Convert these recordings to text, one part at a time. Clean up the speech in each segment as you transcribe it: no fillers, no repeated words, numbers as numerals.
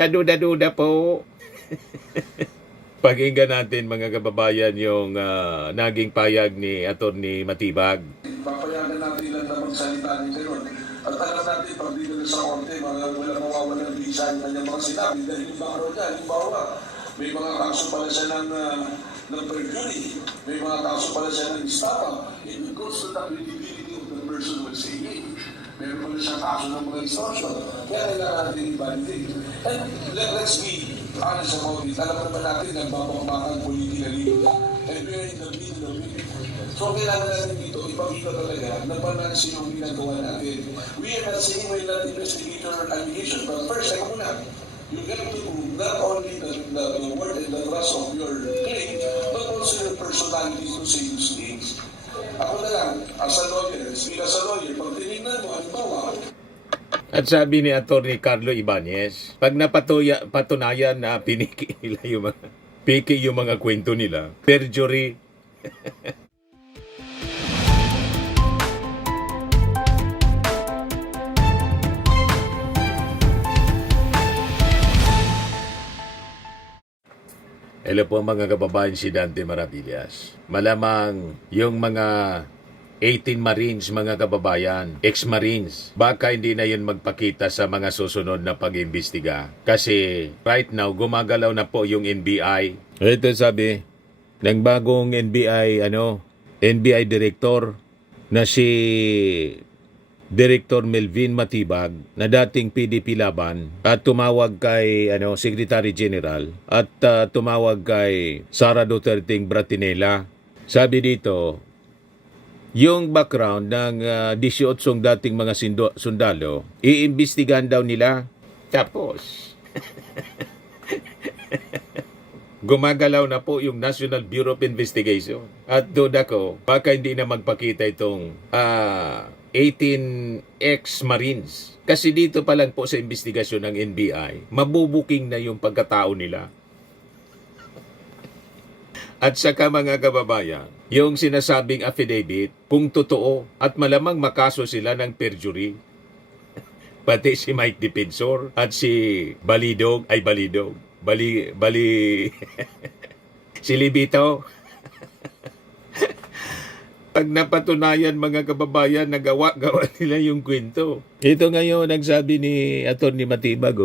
Kaduda-duda po. Pakinggan natin mga kababayan yung naging payag ni Atty. Matibag. Papayagan natin ilan na magsalita ni Ganon. At alam natin, pag dito sa korte, wala mawawala ng visa yung kanyang mga sinabi. Dahil yung background niya, halimbawa, may mga kaso pala siya ng perjury, may mga kaso pala siya ng istapa. It goes to the credibility of the person who is saying. Meron pala siyang kaso ng mga extortion. Kaya kailangan natin i-validate. And let's be honest about it. Alam naman natin, nagbabakbakan politically. And we're in the middle of it. So kailangan natin dito, ipakita talaga na balansin yung ginagawa natin. We are not saying we're not investigator or allegation, but first, teka muna, you have to prove not only the word and the thrust of your claim, but also your personality to say those things. Ako na lang, as a lawyer, speak as a lawyer, pag tinignan mo, halimbawa, At sabi ni Atty. Carlo Ibanez, pag patunayan na piniki nila yung mga kwento nila, perjury. Hello po mga kababayan, si Dante Maravillas. Malamang yung mga 18 Marines mga kababayan, ex-Marines, baka hindi na yun magpakita sa mga susunod na pag-imbestiga. Kasi right now, gumagalaw na po yung NBI. Ito sabi, ng bagong NBI Director na si Director Melvin Matibag na dating PDP laban at tumawag kay Secretary General at tumawag kay Sara Duterte Bratinela. Sabi dito, yung background ng 18 dating mga sundalo, iimbestigahan daw nila. Tapos, gumagalaw na po yung National Bureau of Investigation. At doon ako, baka hindi na magpakita itong 18 ex-Marines. Kasi dito pa lang po sa investigasyon ng NBI, mabubuking na yung pagkatao nila. At saka mga kababayan, yung sinasabing affidavit, kung totoo at malamang makaso sila ng perjury, pati si Mike Defensor at si Balidog, si Libito. Pag napatunayan mga kababayan, gawa nila yung kwento. Ito ngayon, nagsabi ni Atty. Matibag,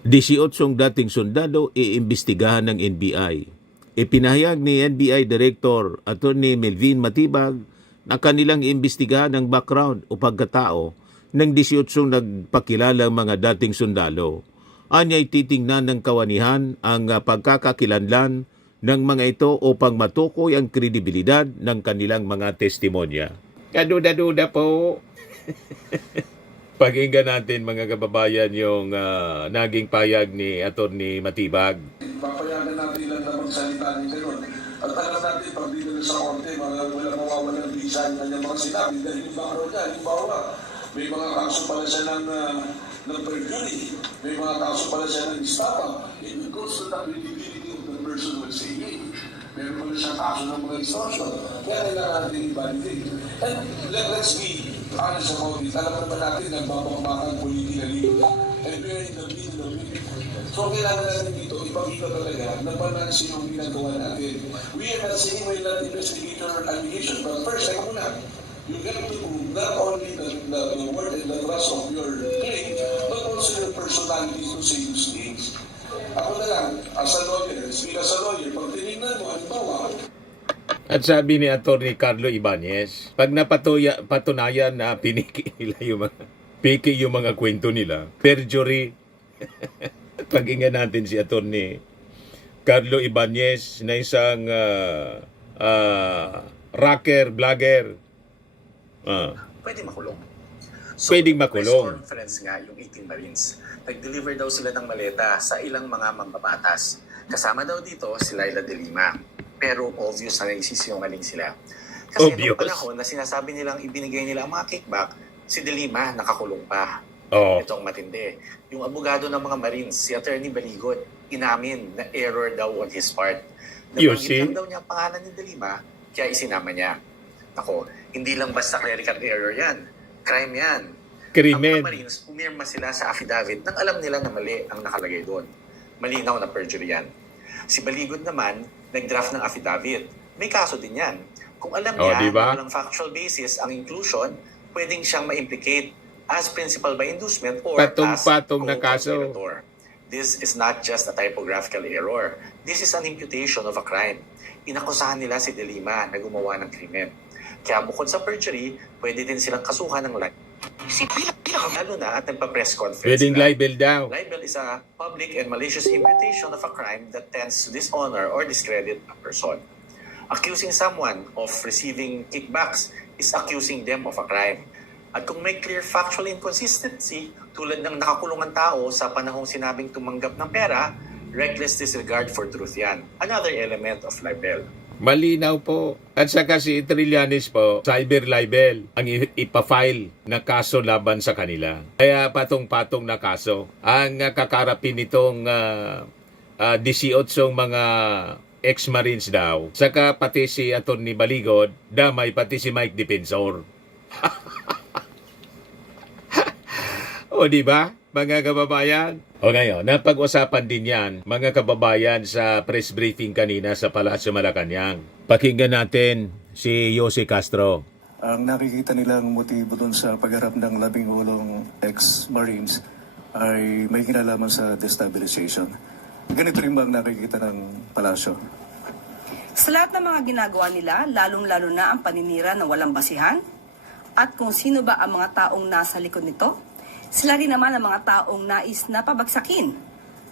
18 dating sundalo iimbestigahan ng NBI. Ipinahayag ni NBI Director Atty. Melvin Matibag na kanilang iimbestigahan ang background o pagkatao ng 18 nagpakilala mga dating sundalo. Anya'y titingnan ng kawanihan ang pagkakakilanlan ng mga ito upang matukoy ang kredibilidad ng kanilang mga testimonya. Kaduda-duda po. Pakinggan natin mga kababayan yung naging payag ni Atty. Matibag. papayagan natin ilan na magsalita ni Ganon. At alam natin, pag dito sa korte, wala mawawala ng visa yung kanyang mga sinabi. Dahil yung background niya, halimbawa, may mga kaso pala siya ng perjury, may mga kaso pala siya ng istapa. It goes to the credibility of the person who is saying. Meron pala siyang kaso ng mga extortion. Kaya kailangan natin i-validate. And let's be honest about it. Alam naman natin, nagbabakbakan politically. And we're in the middle of it. So kailangan natin dito, ipakita talaga na balansin yung ginagawa natin. We are not saying we're not investigator or allegation, but first, teka muna, you have to prove not only the word and the thrust of your claim, but also your personality to say those things. Ako na lang, as a lawyer, speak as a lawyer, pag tinignan mo, halimbawa, At sabi ni Atty. Carlo Ibanez, pag patunayan na piniki nila yung mga kwento nila, perjury. Pakinggan natin si Atty. Carlo Ibanez na isang rocker, vlogger. Pwede makulong. Pwedeng makulong. Press conference nga yung 18 Marines. Nag-deliver daw sila ng maleta sa ilang mga mambabatas. Kasama daw dito si Laila de Lima. Pero obvious na nagsisiyongaling sila. Kasi Obvious. noong panahon na sinasabi nilang ibinigay nila ang mga kickback, si de Lima nakakulong pa. Oh. Ito ang matindi. Yung abogado ng mga Marines, si Attorney Baligot, inamin na error daw on his part. You Nabanggit see? lang daw niya ang pangalan ni de Lima, kaya isinama niya. Ako, hindi lang basta clerical error yan. Crime yan. Krimen. Ang mga Marines, pumirma sila sa affidavit nang alam nila na mali ang nakalagay doon. Malinaw na perjury yan. Si Baligod naman, nag-draft ng affidavit. May kaso din yan. Kung alam niya diba? na walang factual basis ang inclusion, pwedeng siyang ma-implicate as principal by inducement or Patong-patong na as kaso. co-conspirator. This is not just a typographical error. This is an imputation of a crime. Inakusahan nila si De Lima na gumawa ng krimen. Kaya bukod sa perjury, pwede din silang kasuhan ng lalo na at nagpa-press conference. Pwedeng sila. libel daw. Libel is a public and malicious imputation of a crime that tends to dishonor or discredit a person. Accusing someone of receiving kickbacks is accusing them of a crime. At kung may clear factual inconsistency, tulad ng nakakulungan tao sa panahong sinabing tumanggap ng pera, reckless disregard for truth yan. Another element of libel. Malinaw po. At saka si Trillanes po, cyber libel ang ipafile na kaso laban sa kanila. Kaya patong-patong na kaso. Ang kakarapin nitong 18 mga ex-marines daw. Saka pati si Atty. Baligod, damay pati si Mike Defensor. O di ba, mga kababayan? O ngayon, napag-usapan din yan, mga kababayan, sa press briefing kanina sa Palasyo Malacanang. Pakinggan natin si Jose Castro. Ang nakikita nilang motibo doon sa pagharap ng 18 ex-Marines ay may kinalaman sa destabilization. Ganito rin ba ang nakikita ng palasyo? Sa lahat ng mga ginagawa nila, lalong-lalo na ang paninira na walang basihan, at kung sino ba ang mga taong nasa likod nito, sila rin naman ang mga taong nais na pabagsakin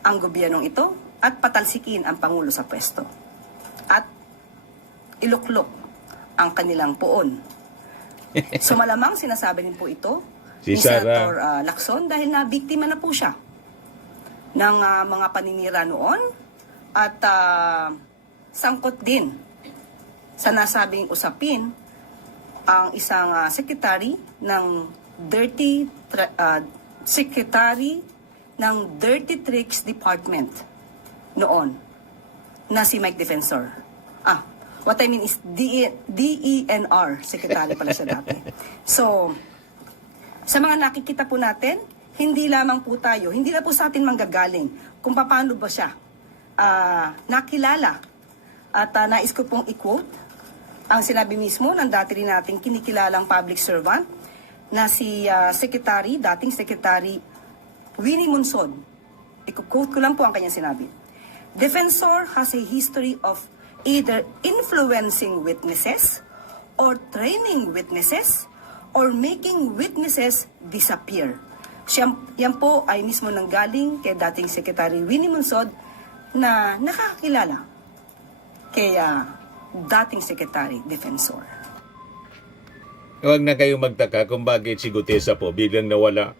ang gobyernong ito at patalsikin ang Pangulo sa pwesto. At iluklok ang kanilang poon. So malamang sinasabi rin po ito Si ni Sara. Senator Lacson dahil na biktima na po siya ng mga paninira noon at sangkot din sa nasabing usapin ang isang secretary ng Dirty Tricks Department noon na si Mike Defensor. What I mean is DENR secretary pala siya dati. So, sa mga nakikita po natin, hindi lamang po tayo, hindi na po sa atin manggagaling kung paano ba siya nakilala. At nais ko pong i-quote ang sinabi mismo ng dati rin nating kinikilalang public servant na si dating Secretary Winnie Monsod. I-quote ko lang po ang kanyang sinabi. Defensor has a history of either influencing witnesses or training witnesses or making witnesses disappear. Yan po ay mismo nanggaling kay dating Secretary Winnie Monsod na nakakilala kay dating Secretary Defensor. Huwag na kayong magtaka kung bakit si Gutesa po biglang nawala.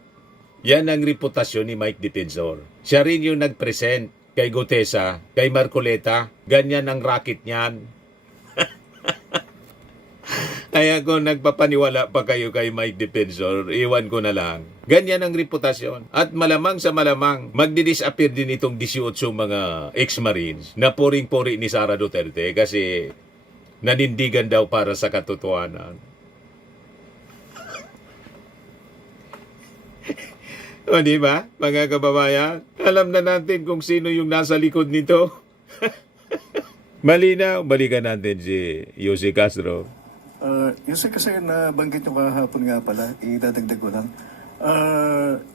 Yan ang reputasyon ni Mike Defensor. Siya rin yung nag-present kay Gutesa, kay Marcoleta. Ganyan ang racket niyan. Kaya kung nagpapaniwala pa kayo kay Mike Defensor, iwan ko na lang. Ganyan ang reputasyon. At malamang sa malamang, magdi-disappear din itong 18 mga ex-marines na poring-pori ni Sara Duterte kasi nanindigan daw para sa katotohanan. O di ba, mga kababayan? Alam na natin kung sino yung nasa likod nito. Malinaw, balikan natin si Jose Castro. Kasi nabanggit nyo kahapon nga pala, idadagdag ko lang.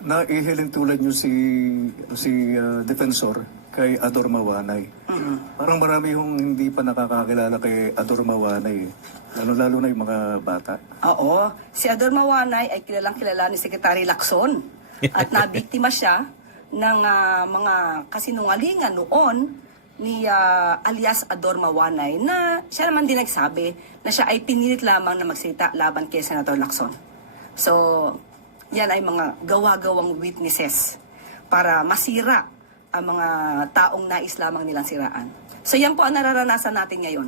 Naihiling tulad nyo si Defensor kay Ador Mawanay. Parang marami yung hindi pa nakakakilala kay Ador Mawanay. Lalo-lalo na yung mga bata. Oo, si Ador Mawanay ay kilalang kilala ni Secretary Lacson. At nabiktima siya ng mga kasinungalingan noon ni alias Ador Mawanay na siya naman din nagsabi na siya ay pinilit lamang na magsalita laban kay Senator Lacson. So, yan ay mga gawa-gawang witnesses para masira ang mga taong nais lamang nilang siraan. So, yan po ang nararanasan natin ngayon.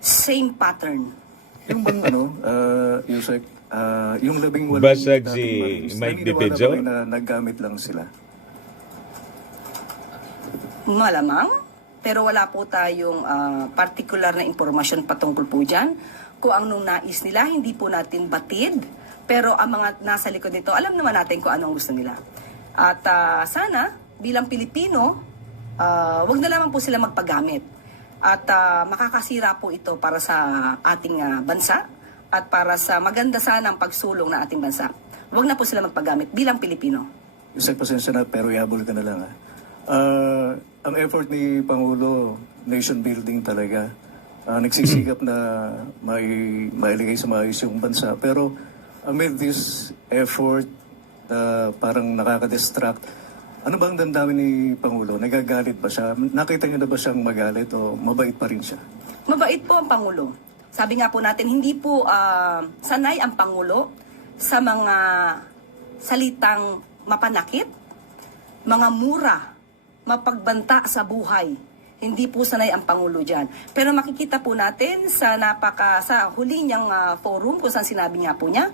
Same pattern. Yung bang Yusek, yung 18 Basag dating si Marines, Mike naniniwala Defensor? ba kayo na naggamit lang sila? Malamang, pero wala po tayong particular na impormasyon patungkol po dyan. Kung ang nung nais nila, hindi po natin batid Pero ang mga nasa likod nito, alam naman natin kung anong gusto nila. At sana, bilang Pilipino, wag na lamang po sila magpagamit. At makakasira po ito para sa ating bansa at para sa maganda sana ang pagsulong ng ating bansa. Wag na po sila magpagamit bilang Pilipino. Isang pasensya na pero ihabol ka na lang. Ang effort ni Pangulo, nation building talaga. Nagsisikap na mailigay sa maayos yung bansa. Pero amid this effort, parang nakaka-distract, ano bang damdamin ni Pangulo? Nagagalit ba siya? Nakita niyo na ba siyang magalit o mabait pa rin siya? Mabait po ang Pangulo. Sabi nga po natin, hindi po sanay ang Pangulo sa mga salitang mapanakit, mga mura, mapagbanta sa buhay. Hindi po sanay ang Pangulo dyan. Pero makikita po natin sa sa huli niyang forum kung saan sinabi nga po niya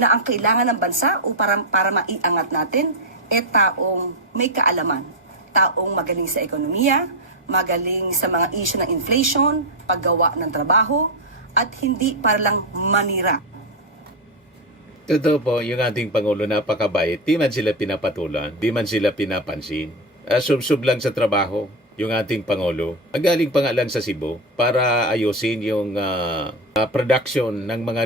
na ang kailangan ng bansa o para maiangat natin taong may kaalaman. Taong magaling sa ekonomiya, magaling sa mga issue ng inflation, paggawa ng trabaho, at hindi para lang manira. Totoo po, yung ating Pangulo napakabait. Di man sila pinapatulan, di man sila pinapansin. Sub-sub lang sa trabaho yung ating Pangulo. Galing pa nga lang sa Cebu para ayusin yung production ng mga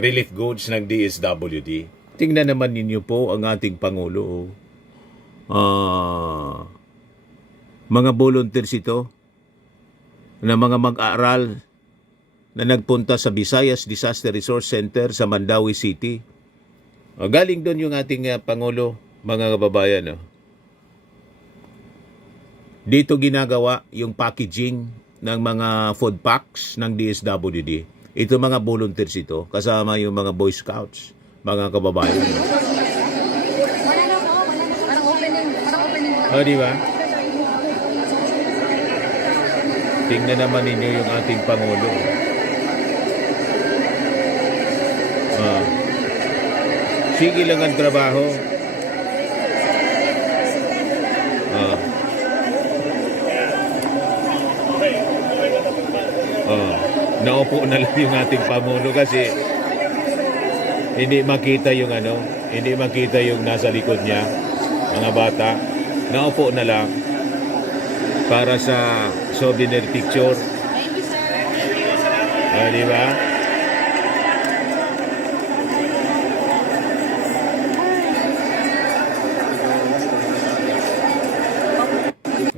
relief goods ng DSWD. Tingnan naman ninyo po ang ating Pangulo. Mga volunteers ito na mga mag-aaral na nagpunta sa Visayas Disaster Resource Center sa Mandawi City. Galing doon yung ating Pangulo, mga kababayan. Dito ginagawa yung packaging ng mga food packs ng DSWD. Ito mga volunteers ito, kasama yung mga Boy Scouts, mga kababayan. Di ba? Tingnan naman ninyo yung ating Pangulo. Sige lang ang trabaho. Naupo na lang yung ating Pangulo kasi hindi makita yung hindi makita yung nasa likod niya, mga bata. Naupo na lang para sa souvenir picture. Di ba?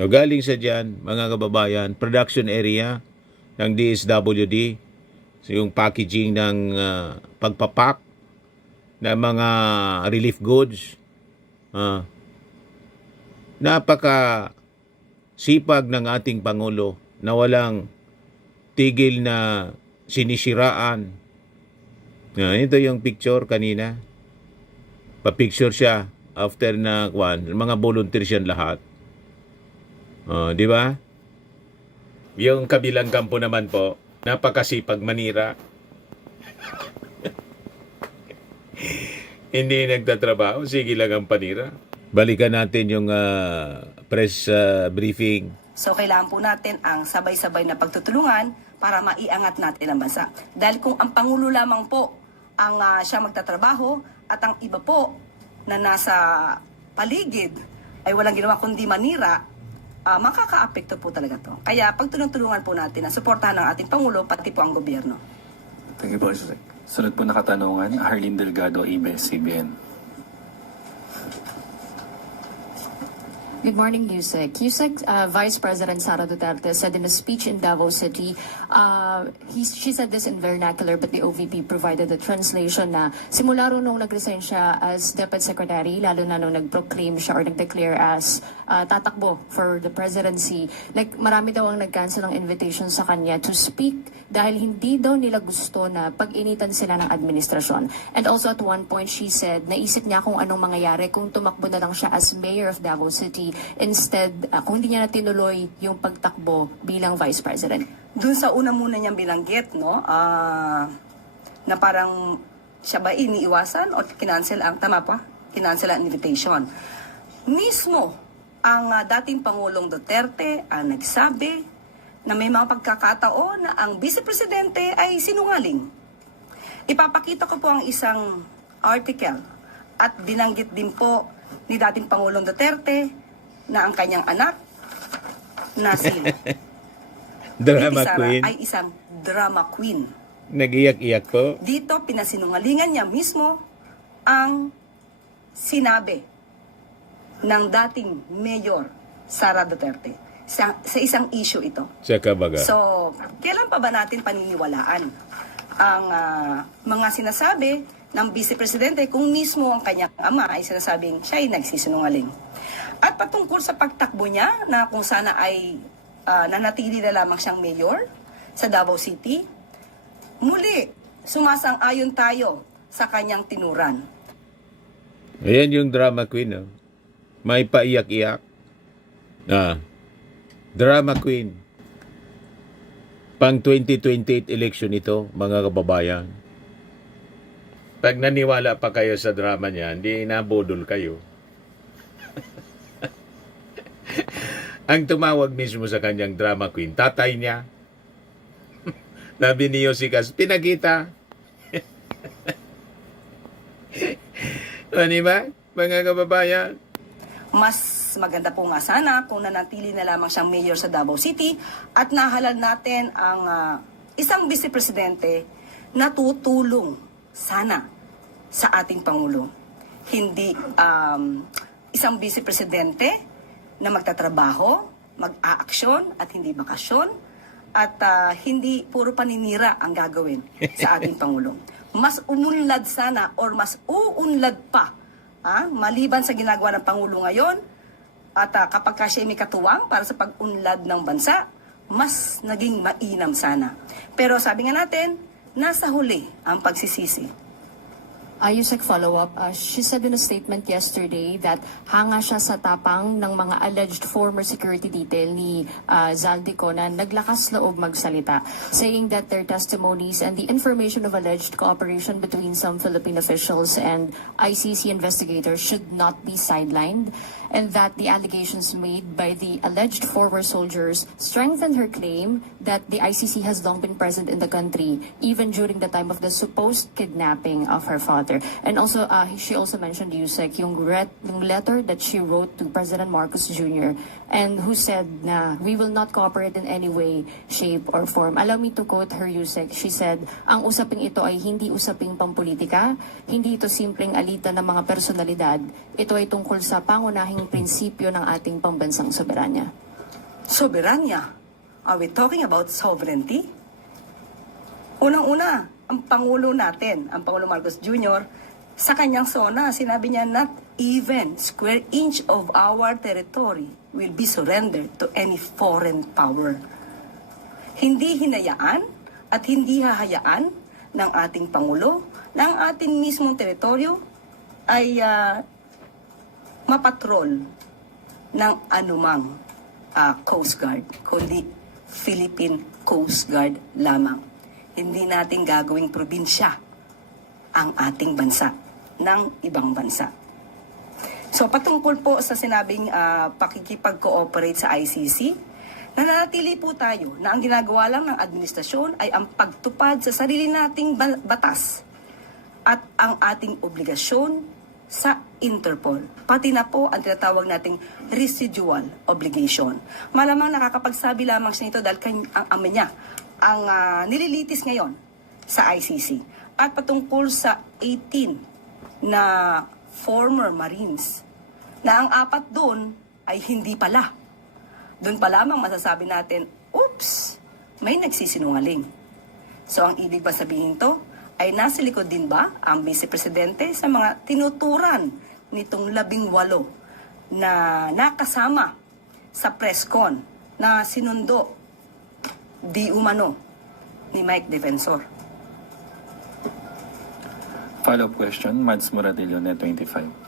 Galing sa dyan, mga kababayan, production area ng DSWD, so yung packaging ng pagpapak ng mga relief goods. Napaka sipag ng ating Pangulo na walang tigil na sinisiraan. Ito yung picture kanina. Pa-picture siya after na mga volunteers yan lahat. Di ba? Yung kabilang kampo naman po, napakasipag manira. Hindi nagtatrabaho, sige lang ang panira. Balikan natin yung press briefing. So kailangan po natin ang sabay-sabay na pagtutulungan para maiangat natin ang bansa. Dahil kung ang Pangulo lamang po ang siya magtatrabaho at ang iba po na nasa paligid ay walang ginawa kundi manira, makaka-apekto po talaga to. Kaya pagtulong-tulungan po natin na suportahan ng ating Pangulo pati po ang gobyerno. Thank you po, Sir. Sunod po na katanungan, Harleen Delgado, ABS-CBN. Good morning, Yusek. Yusek, Vice President Sara Duterte said in a speech in Davao City, she said this in vernacular, but the OVP provided the translation na simula ro nung nag-resign siya as Deputy Secretary, lalo na nung nag-proclaim siya or nag-declare as tatakbo for the presidency, marami daw ang nag-cancel ng invitation sa kanya to speak dahil hindi daw nila gusto na pag-initan sila ng administrasyon. And also at one point, she said, naisip niya kung anong mangyayari kung tumakbo na lang siya as Mayor of Davao City. Instead, kung hindi niya na tinuloy yung pagtakbo bilang Vice President. Doon sa una muna niyang binanggit, no, na parang siya ba iniiwasan o kinancel ang, tama pa? Kinancel ang invitation. Mismo, ang dating Pangulong Duterte ang nagsabi na may mga pagkakataon na ang Vice Presidente ay sinungaling. Ipapakita ko po ang isang article at binanggit din po ni dating Pangulong Duterte na ang kanyang anak na si Drama VP Sara queen. ay isang drama queen. Nag-iyak-iyak po. Dito, pinasinungalingan niya mismo ang sinabi ng dating Mayor Sara Duterte sa isang issue ito. Sa kabaga. So, kailan pa ba natin paniniwalaan ang mga sinasabi ng Vice Presidente kung mismo ang kanyang ama ay sinasabing siya ay nagsisinungaling? At patungkol sa pagtakbo niya na kung sana ay nanatili na lamang siyang mayor sa Davao City, muli, sumasang-ayon tayo sa kanyang tinuran. Ayan yung drama queen. Oh. May paiyak-iyak. Drama queen. Pang 2028 election ito, mga kababayan. Pag naniwala pa kayo sa drama niya, hindi nabudol kayo. Ang tumawag mismo sa kanyang drama queen, tatay niya. Nabi ni Yosikas, pinakita. Ano ba, mga kababayan? Mas maganda po nga sana kung nanatili na lamang siyang mayor sa Davao City at nahalal natin ang isang Vice Presidente na tutulong sana sa ating Pangulo. Hindi isang Vice Presidente na magtatrabaho, mag-aaksyon at hindi bakasyon at hindi puro paninira ang gagawin sa ating Pangulo. Mas umunlad sana or mas uunlad pa maliban sa ginagawa ng Pangulo ngayon at kapag siya may katuwang para sa pag-unlad ng bansa, mas naging mainam sana. Pero sabi nga natin, nasa huli ang pagsisisi. Yusek, follow-up. She said in a statement yesterday that hanga siya sa tapang ng mga alleged former security detail ni Zaldico na naglakas loob magsalita, saying that their testimonies and the information of alleged cooperation between some Philippine officials and ICC investigators should not be sidelined, and that the allegations made by the alleged former soldiers strengthen her claim that the ICC has long been present in the country, even during the time of the supposed kidnapping of her father. And also, she also mentioned, Yusek, yung letter that she wrote to President Marcos Jr. and who said na we will not cooperate in any way, shape, or form. Allow me to quote her, Yusek. She said, ang usaping ito ay hindi usaping pampolitika, hindi ito simpleng alitan ng mga personalidad. Ito ay tungkol sa pangunahing prinsipyo ng ating pambansang soberanya. Soberanya? Are we talking about sovereignty? Unang-una, ang Pangulo natin, ang Pangulo Marcos Jr., sa kanyang sona, sinabi niya, not even square inch of our territory will be surrendered to any foreign power. Hindi hinayaan at hindi hahayaan ng ating Pangulo na ang ating mismong teritoryo ay mapatrol ng anumang Coast Guard, kundi Philippine Coast Guard lamang. Hindi natin gagawing probinsya ang ating bansa ng ibang bansa. So patungkol po sa sinabing pakikipag-cooperate sa ICC, nananatili po tayo na ang ginagawa lang ng administrasyon ay ang pagtupad sa sarili nating batas at ang ating obligasyon sa Interpol. Pati na po ang tinatawag nating residual obligation. Malamang nakakapagsabi lamang siya nito dahil ang ama niya ang nililitis ngayon sa ICC. At patungkol sa 18 na former Marines, na ang 4 doon ay hindi pala. Doon pa lamang masasabi natin, oops, may nagsisinungaling. So ang ibig ba sabihin to, ay nasa likod din ba ang Vice Presidente sa mga tinuturan nitong 18 na nakasama sa press con na sinundo di umano ni Mike Defensor? Follow-up question, Mads Moradillo, Net 25.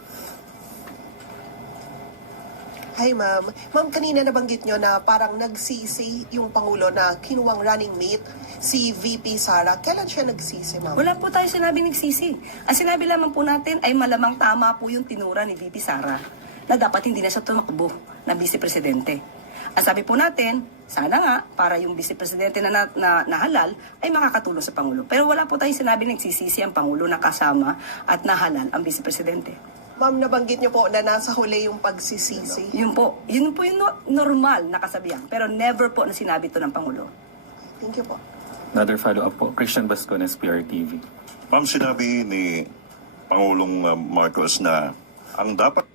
Hi ma'am. Ma'am, kanina nabanggit nyo na parang nagsisi yung Pangulo na kinuwang running mate si VP Sara. Kailan siya nagsisi, ma'am? Wala po tayo sinabi nagsisi. Ang sinabi lamang po natin ay malamang tama po yung tinura ni VP Sara na dapat hindi na siya tumakbo na Vice Presidente. At sabi po natin, sana nga, para yung Vice Presidente na halal, ay makakatulong sa Pangulo. Pero wala po tayong sinabi nagsisisi ang Pangulo na kasama at nahalal ang Vice Presidente. Ma'am, nabanggit niyo po na nasa huli yung pagsisisi. Yun po yung normal na kasabihan. Pero never po na sinabi ito ng Pangulo. Thank you po. Another follow-up po, Christian Bascones, PRTV. Ma'am, sinabi ni Pangulong Marcos na ang dapat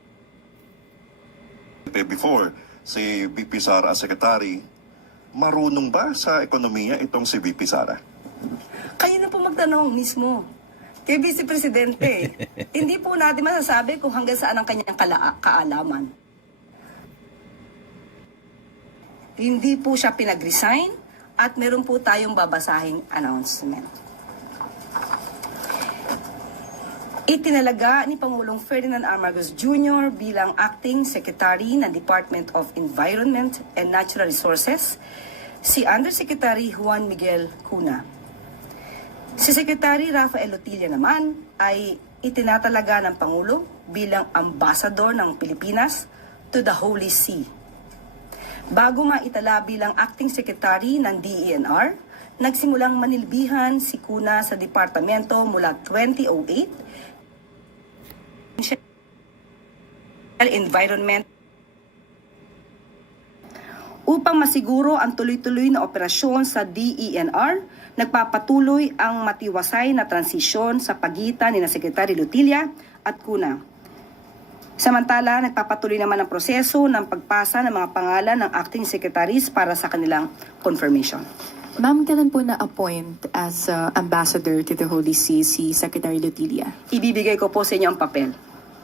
before si VP Sara as secretary, marunong ba sa ekonomiya itong si VP Sara? Kayo na po magtanong mismo kay Vice Presidente. Hindi po natin masasabi kung hanggang saan ang kanyang kaalaman. Hindi po siya pinag-resign at meron po tayong babasahing announcement. Itinalaga ni Pangulong Ferdinand R. Marcos Jr. bilang Acting Secretary ng Department of Environment and Natural Resources si Undersecretary Juan Miguel Cuna. Si Secretary Rafael Lotilla naman ay itinatalaga ng Pangulo bilang Ambassador ng Pilipinas to the Holy See. Bago maitala bilang Acting Secretary ng DENR, nagsimulang manilbihan si Cuna sa departamento mula 2008 environment upang masiguro ang tuloy-tuloy na operasyon sa DENR. Nagpapatuloy ang matiwasay na transisyon sa pagitan ni na Secretary Lotilla at Cuna. Samantala, nagpapatuloy naman ang proseso ng pagpasa ng mga pangalan ng acting secretaries para sa kanilang confirmation. Ma'am, kailan po na-appoint as ambassador to the Holy See si Secretary Lotilla? Ibibigay ko po sa inyo ang papel.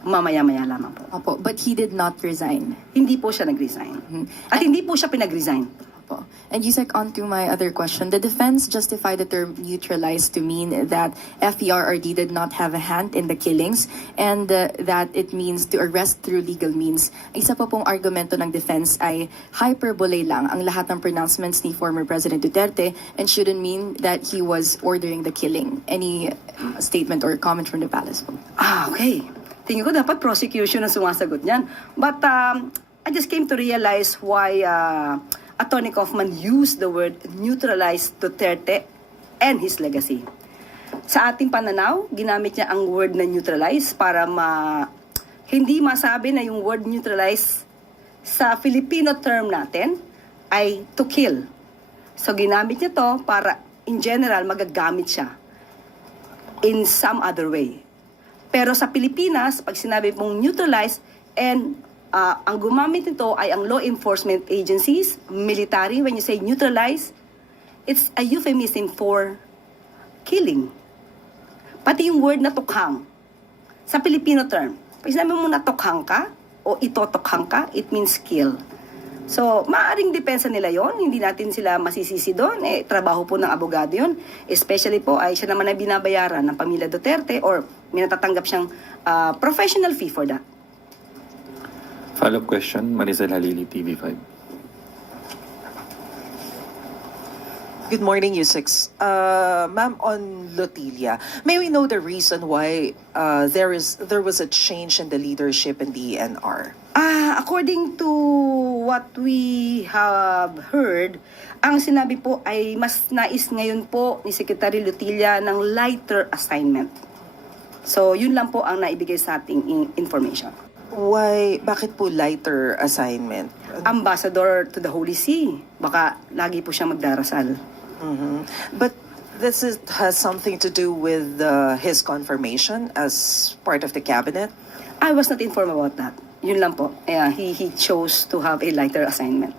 Mamaya-maya lamang po. Opo, but he did not resign. Hindi po siya nag-resign. At hindi po siya pinag-resign. Opo. And Yusek, on to my other question. The defense justified the term neutralized to mean that FERRD did not have a hand in the killings and that it means to arrest through legal means. Isa pa pong argumento ng defense ay hyperbole lang ang lahat ng pronouncements ni former President Duterte and shouldn't mean that he was ordering the killing. Any statement or comment from the palace po? Okay. Tingin ko dapat prosecution ang sumasagot niyan. But I just came to realize why Attorney Kaufman used the word neutralize Duterte and his legacy. Sa ating pananaw, ginamit niya ang word na neutralize para hindi masabi na yung word neutralize sa Filipino term natin ay to kill. So ginamit niya to para in general magagamit siya in some other way. Pero sa Pilipinas, pag sinabi mong neutralize and ang gumamit nito ay ang law enforcement agencies, military. When you say neutralize, it's a euphemism for killing. Pati yung word na tukhang. Sa Filipino term, pag sinabi mo na tukhang ka o itotokhang ka, it means kill. So, maaaring depensa nila yon, hindi natin sila masisisi doon. Trabaho po ng abogado yon. Especially po ay siya naman ay binabayaran ng pamilya Duterte or may natatanggap siyang professional fee for that. Follow-up question, Maricel Halili, TV5. Good morning, Yusek. Ma'am, on Lotilla, may we know the reason why there was a change in the leadership in the DENR? According to what we have heard, ang sinabi po ay mas nais ngayon po ni Secretary Lotilla ng lighter assignment. So, yun lang po ang naibigay sa ating information. Why, bakit po lighter assignment? Ambassador to the Holy See. Baka lagi po siya magdarasal. But has something to do with his confirmation as part of the cabinet? I was not informed about that. Yun lang po. He chose to have a lighter assignment.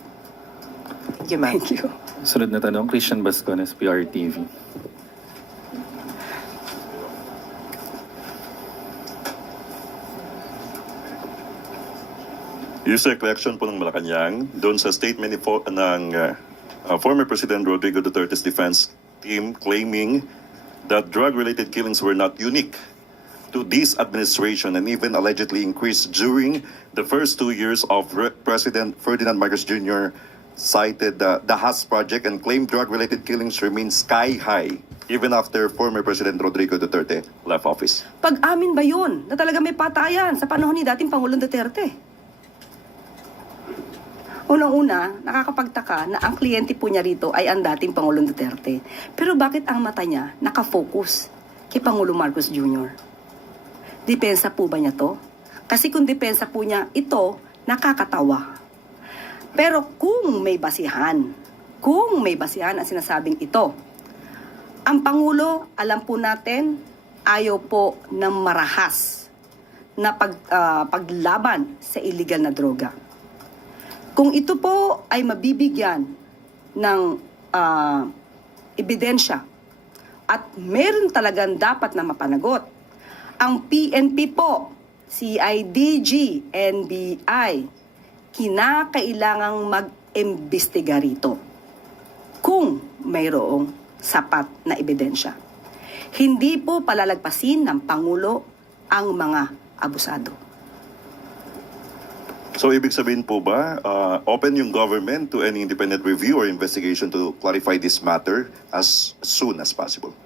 Thank you, ma'am. Thank you. Sunod na tanong, Christian Bascones, PRTV. Yusek, reaction po ng Malacanang doon sa statement ng former President Rodrigo Duterte's defense team claiming that drug-related killings were not unique to this administration and even allegedly increased during the first 2 years of President Ferdinand Marcos Jr. cited the Haas Project and claimed drug-related killings remain sky high even after former President Rodrigo Duterte left office. Pag-amin ba yun na talaga may patayan sa panahon ni dating Pangulong Duterte? Unang-una, nakakapagtaka na ang kliyente po niya rito ay ang dating Pangulong Duterte. Pero bakit ang mata niya nakafocus kay Pangulo Marcos Jr.? Depensa po ba niya to? Kasi kung depensa po niya ito, nakakatawa. Pero kung may basihan ang sinasabing ito, ang Pangulo, alam po natin, ayaw po ng marahas na paglaban sa illegal na droga. Kung ito po ay mabibigyan ng ebidensya at meron talagang dapat na mapanagot, ang PNP po, CIDG, NBI, kinakailangang mag-imbestiga rito kung mayroong sapat na ebidensya. Hindi po palalagpasin ng Pangulo ang mga abusado. So ibig sabihin po ba, open yung government to any independent review or investigation to clarify this matter as soon as possible?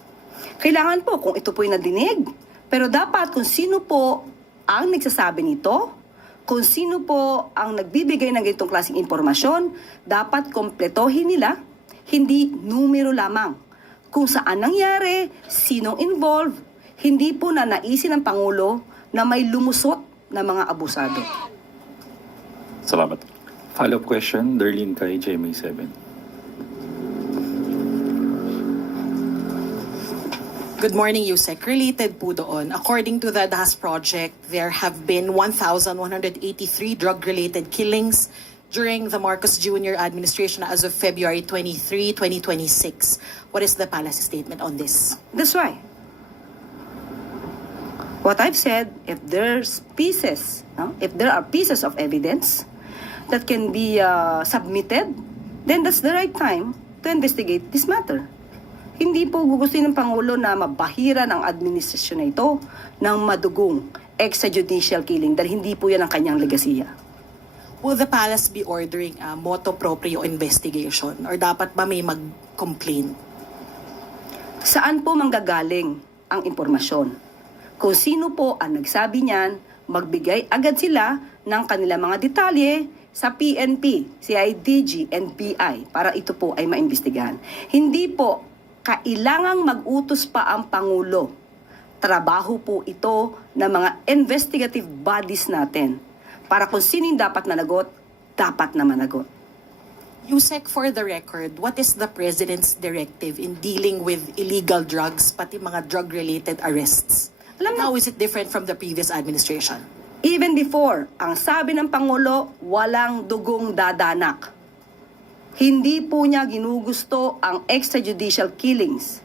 Kailangan po kung ito po'y nadinig. Pero dapat kung sino po ang nagsasabi nito, kung sino po ang nagbibigay ng ganitong klaseng impormasyon, dapat kompletohin nila, hindi numero lamang. Kung saan nangyari, sinong involved, hindi po na naisin ng Pangulo na may lumusot na mga abusado. Salamat. Follow-up question, Darlene kay GMA7. Good morning, Yusek. Related po doon, according to the DAS project, there have been 1,183 drug-related killings during the Marcos Jr. administration as of February 23, 2026. What is the palace statement on this? That's why. What I've said, if there's pieces, if there are pieces of evidence that can be submitted, then that's the right time to investigate this matter. Hindi po gugustuhin ng Pangulo na mabahira ng administrasyon na ito ng madugong extrajudicial killing dahil hindi po yan ang kanyang legasiya. Will the palace be ordering a motu proprio investigation or dapat ba may mag-complain? Saan po manggagaling ang impormasyon? Kung sino po ang nagsabi niyan, magbigay agad sila ng kanilang mga detalye sa PNP, CIDG, NBI para ito po ay maimbestigahan. Hindi po kailangang mag-utos pa ang Pangulo. Trabaho po ito ng mga investigative bodies natin para kung sino yung dapat managot, dapat na managot. Yusek, for the record, what is the President's directive in dealing with illegal drugs, pati mga drug-related arrests? How is it different from the previous administration? Even before, ang sabi ng Pangulo, walang dugong dadanak. Hindi po niya ginugusto ang extrajudicial killings.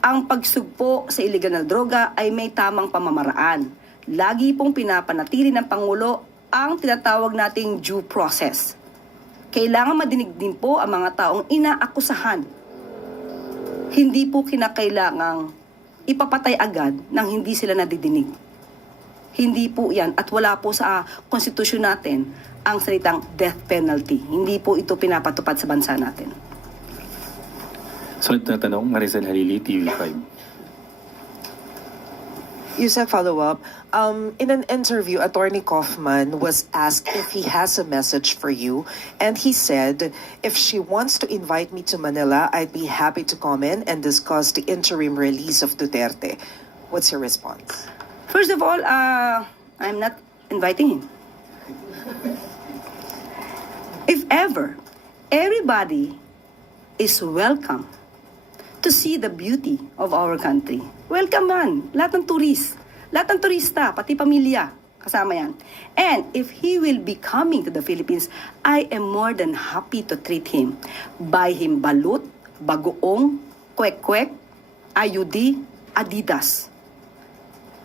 Ang pagsugpo sa illegal na droga ay may tamang pamamaraan. Lagi pong pinapanatili ng Pangulo ang tinatawag nating due process. Kailangan madinig din po ang mga taong inaakusahan. Hindi po kinakailangang ipapatay agad nang hindi sila nadidinig. Hindi po yan at wala po sa konstitusyon natin ang salitang death penalty. Hindi po ito pinapatupad sa bansa natin. Sunod na tanong, Maricel Halili, TV5. Yusek, follow-up. In an interview, Attorney Kaufman was asked if he has a message for you, and he said, if she wants to invite me to Manila, I'd be happy to come in and discuss the interim release of Duterte. What's your response? First of all, I'm not inviting him. If ever, everybody is welcome to see the beauty of our country. Welcome man, lahat ng turista, pati pamilya, kasama yan. And if he will be coming to the Philippines, I am more than happy to treat him. Buy him balut, bagoong, kwek-kwek, ayudi, adidas.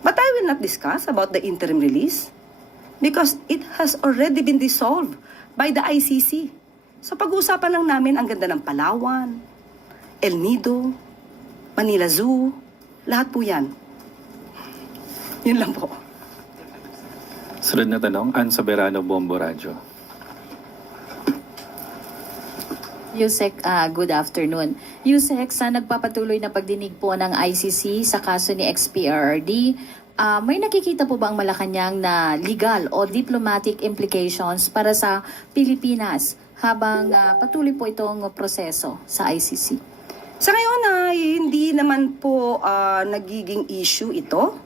But I will not discuss about the interim release because it has already been dissolved by the ICC. So pag-uusapan lang namin ang ganda ng Palawan, El Nido, Manila Zoo, lahat po yan. Yun lang po. Sunod na tanong, Ann Soberano, Bombo Radio. Yusek, good afternoon. Yusek, sa nagpapatuloy na pagdinig po ng ICC sa kaso ni XPRRD, may nakikita po ba ang Malacanang na legal o diplomatic implications para sa Pilipinas habang patuloy po itong proseso sa ICC? Sa ngayon ay hindi naman po nagiging issue ito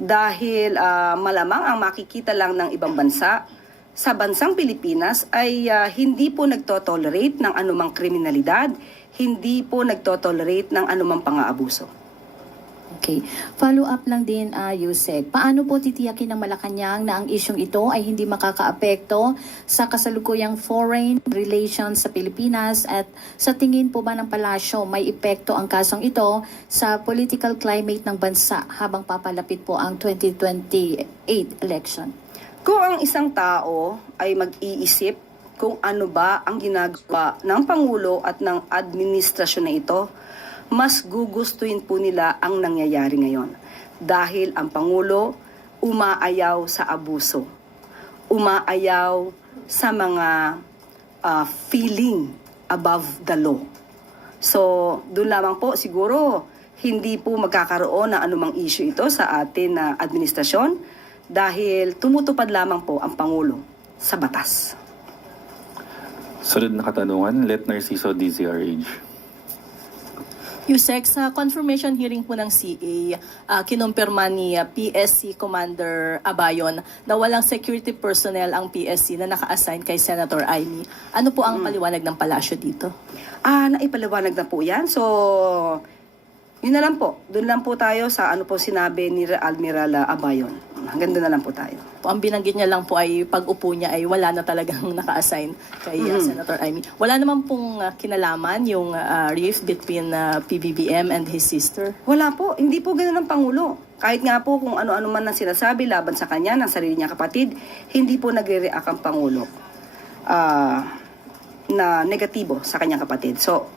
dahil malamang ang makikita lang ng ibang bansa sa bansang Pilipinas ay hindi po nagtotolerate ng anumang kriminalidad, hindi po nagtotolerate ng anumang pang-aabuso. Okay. Follow up lang din, Yusek. Paano po titiyakin ng Malacanang na ang isyong ito ay hindi makakaapekto sa kasalukuyang foreign relations sa Pilipinas at sa tingin po ba ng palasyo may epekto ang kasong ito sa political climate ng bansa habang papalapit po ang 2028 election? Kung ang isang tao ay mag-iisip kung ano ba ang ginagawa ng Pangulo at ng administrasyon na ito, mas gugustuhin po nila ang nangyayari ngayon. Dahil ang Pangulo umaayaw sa abuso. Umaayaw sa mga feeling above the law. So, doon lamang po siguro hindi po magkakaroon ng anumang issue ito sa atin na administrasyon dahil tumutupad lamang po ang Pangulo sa batas. Sunod na katanungan, Let Narciso, DZRH. Yusek, sa confirmation hearing po ng CA, kinumpirma ni PSC Commander Abayon na walang security personnel ang PSC na naka-assign kay Senator Amy. Ano po ang paliwanag ng palasyo dito? Naipaliwanag na po yan. So, yun na lang po. Doon lang po tayo sa ano po sinabi ni Admiral Abayon. Hanggang doon na lang po tayo. Ang binanggit niya lang po ay pag-upo niya ay wala na talagang naka-assign kay Senator Amy. Wala naman pong kinalaman yung rift between PBBM and his sister? Wala po. Hindi po ganun ang Pangulo. Kahit nga po kung ano-ano man ang sinasabi laban sa kanya, ng sarili niya kapatid, hindi po nagre-react ang Pangulo na negatibo sa kanyang kapatid. So,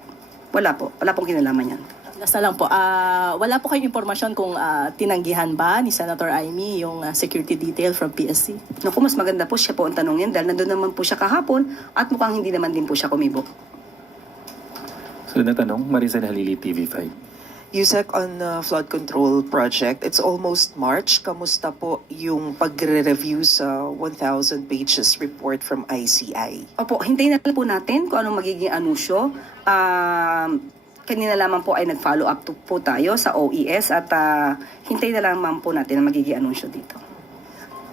wala po. Wala pong kinalaman yan. Last na lang po, wala po kayong impormasyon kung tinanggihan ba ni Senator Amy yung security detail from PSC? Naku, mas maganda po siya po ang tanongin dahil nandun naman po siya kahapon at mukhang hindi naman din po siya kumibo. Sunod na tanong, Maricel Halili, TV5. Yusek, on flood control project, it's almost March. Kamusta po yung pagre-review sa 1,000 pages report from ICI? Opo, hintayin na po natin kung anong magiging anunsyo. Kanina lamang po ay nag-follow up po tayo sa OES at hintayin na lamang po natin ang magiging anunsyo dito.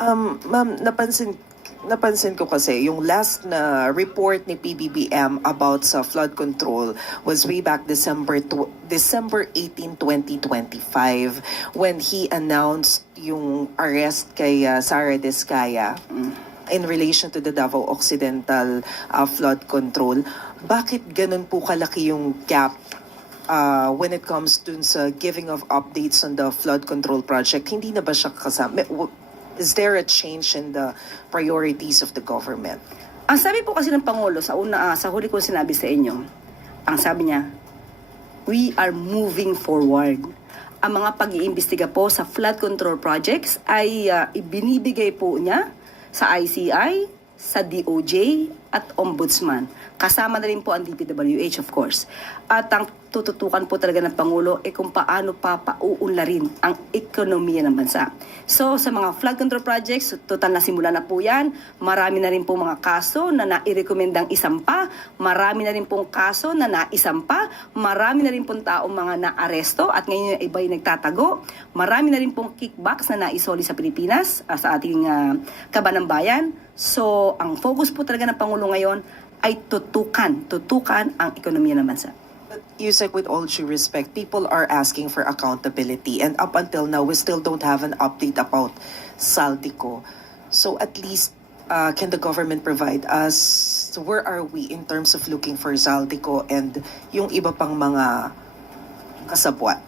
Ma'am, napansin ko kasi yung last na report ni PBBM about sa flood control was way back December 18, 2025 when he announced yung arrest kay Sara Diskaya in relation to the Davao Occidental flood control. Bakit ganun po kalaki yung gap when it comes to sa giving of updates on the flood control project? Hindi na ba siya kasama? Is there a change in the priorities of the government? Ang sabi po kasi ng Pangulo sa huli ko sinabi sa inyo, ang sabi niya, we are moving forward. Ang mga pag-iimbestiga po sa flood control projects ay ibinibigay po niya sa ICI, sa DOJ at Ombudsman. Kasama na rin po ang DPWH of course. At ang tututukan po talaga ng Pangulo kung paano pauunlarin ang ekonomiya ng bansa. So sa mga flood control projects, total na simula na po yan. Marami na rin po mga kaso na nairekomendang isampa. Marami na rin pong kaso na naisampa. Marami na rin pong taong mga naaresto at ngayon yung iba'y nagtatago. Marami na rin pong kickbacks na naisoli sa Pilipinas sa ating kabanang bayan. So ang focus po talaga ng Pangulo ngayon ay tutukan ang ekonomiya ng bansa. Yusek, with all due respect, people are asking for accountability and up until now, we still don't have an update about Saldico. So at least, can the government provide us, where are we in terms of looking for Saldico and yung iba pang mga kasabwat?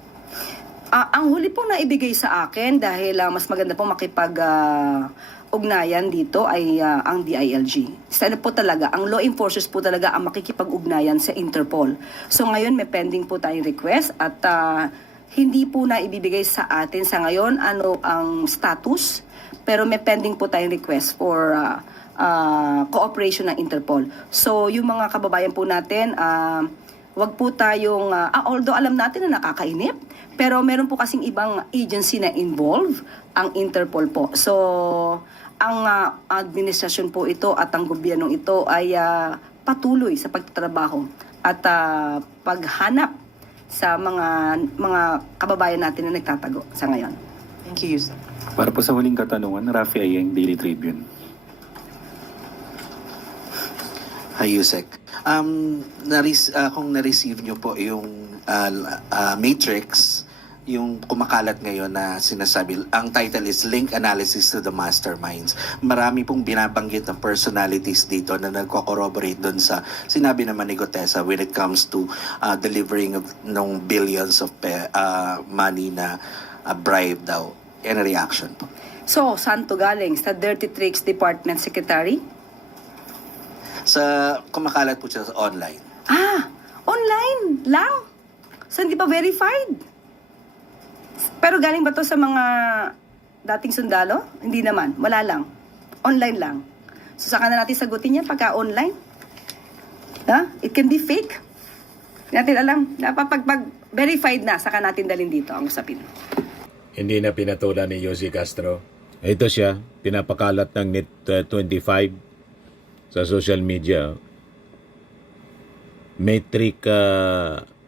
Ang huli pong naibigay sa akin dahil mas maganda pong ugnayan dito ay ang DILG. Sana po talaga, ang law enforcers po talaga ang makikipag-ugnayan sa Interpol. So ngayon may pending po tayong request at hindi po na ibibigay sa atin sa ngayon ano ang status, pero may pending po tayong request for cooperation ng Interpol. So yung mga kababayan po natin, wag po tayong, although alam natin na nakakainip, pero meron po kasing ibang agency na involved, ang Interpol po. So, ang administrasyon po ito at ang gobyernong ito ay patuloy sa pagtatrabaho at paghanap sa mga kababayan natin na nagtatago sa ngayon. Thank you, Yusek. Para po sa huling katanungan, Rafi Ayeng, Daily Tribune. Hi, Yusek. Kung na-receive nyo po yung matrix, yung kumakalat ngayon na sinasabi, ang title is Link Analysis to the Masterminds. Marami pong binabanggit ng personalities dito na nagko-corroborate doon sa sinabi naman ni Gotesa when it comes to delivering of ng billions of money na bribe daw. Any reaction po? So, saan to galing? Sa Dirty Tricks Department Secretary? Sa kumakalat po siya sa online. Online lang. So, hindi pa verified. Pero galing ba to sa mga dating sundalo? Hindi naman. Wala lang. Online lang. So, saka na natin sagutin yan pagka online. It can be fake. Hindi natin alam. Pag verified na, saka natin dalhin dito ang usapin. Hindi na pinatulan ni Yossi Castro. Ito siya, pinapakalat ng Net25 sa social media. Metric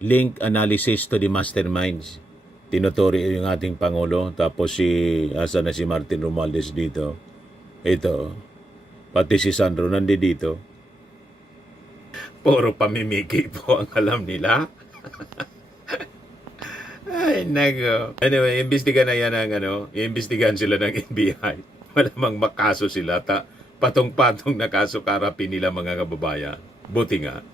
link analysis to the masterminds. Tinuturi yung ating Pangulo. Tapos asa na si Martin Romualdez dito. Ito. Pati si Sandro nandito. Puro pamimiki po ang alam nila. Ay, nago. Anyway, imbestigan na yan ng iimbestigahan sila ng NBI. Malamang makaso sila. Patong-patong na kaso karapin nila mga kababayan. Buti nga.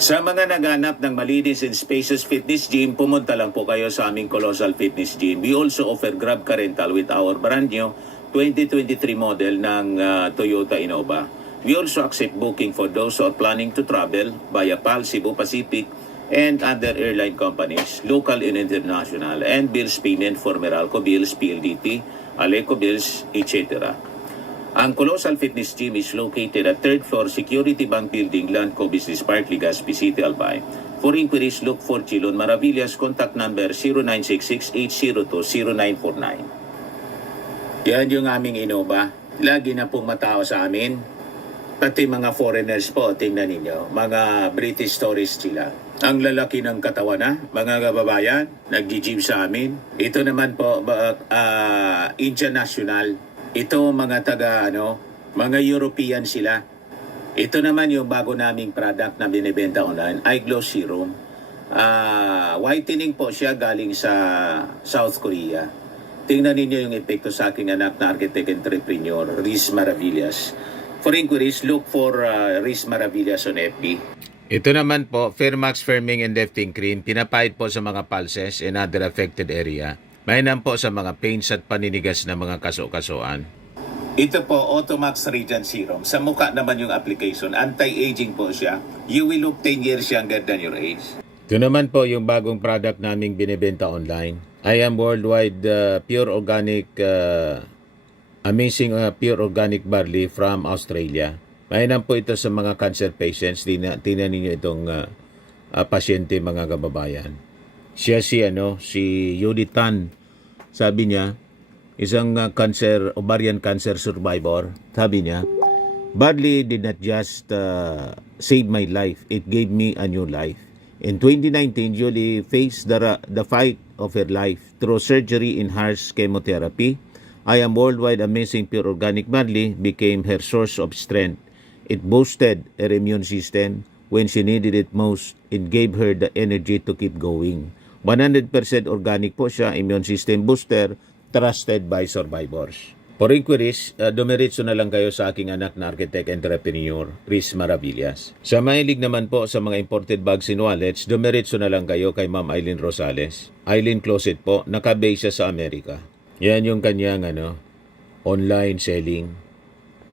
Sa mga naghanap ng malinis and spacious fitness gym, pumunta lang po kayo sa aming Colossal Fitness Gym. We also offer Grab Car Rental with our brand new 2023 model ng Toyota Innova. We also accept booking for those who are planning to travel via PAL, Cebu Pacific, and other airline companies, local and international, and bills payment for Meralco Bills, PLDT, Aleco Bills, etc. Ang Colossal Fitness Gym is located at 3rd floor Security Bank Building, Landco Business Park, Legazpi City, Albay. For inquiries, look for Chilon Maravillas. Contact number 0966-802-0949. Yan yung aming Innova. Lagi na pong matao sa amin. Pati mga foreigners po, tingnan ninyo. Mga British tourists sila. Ang lalaki ng katawan na, mga kababayan, nag-gym sa amin. Ito naman po, Indian National. Ito mga mga European sila. Ito naman yung bago naming product na binibenta online, Eye Glow Serum. Whitening po siya galing sa South Korea. Tingnan ninyo yung epekto sa aking anak na architect entrepreneur, Riz Maravillas. For inquiries, look for Riz Maravillas on FB. Ito naman po, Fairmax Firming and Lifting Cream, pinapahid po sa mga pulses and other affected area. Mainam po sa mga pains at paninigas na mga kaso-kasuan. Ito po, Automax Radiant Serum. Sa mukha naman yung application. Anti-aging po siya. You will look 10 years younger than your age. Ito naman po yung bagong product naming binibenta online. I am worldwide pure organic, amazing pure organic barley from Australia. Mainam po ito sa mga cancer patients. Tingnan ninyo itong pasyente mga kababayan. Siya si Yudi Tan, sabi niya, isang ovarian cancer survivor, sabi niya, barley did not just save my life, it gave me a new life. In 2019, Julie faced the fight of her life through surgery and harsh chemotherapy. I am worldwide amazing pure organic barley became her source of strength. It boosted her immune system when she needed it most. It gave her the energy to keep going. 100% organic po siya, immune system booster, trusted by survivors. For inquiries, dumiretso na lang kayo sa aking anak na architect entrepreneur, Riz Maravillas. Sa mahilig naman po sa mga imported bags and wallets, dumiretso na lang kayo kay Ma'am Eileen Rosales. Eileen Closet po, nakabase siya sa Amerika. Yan yung kanyang online selling.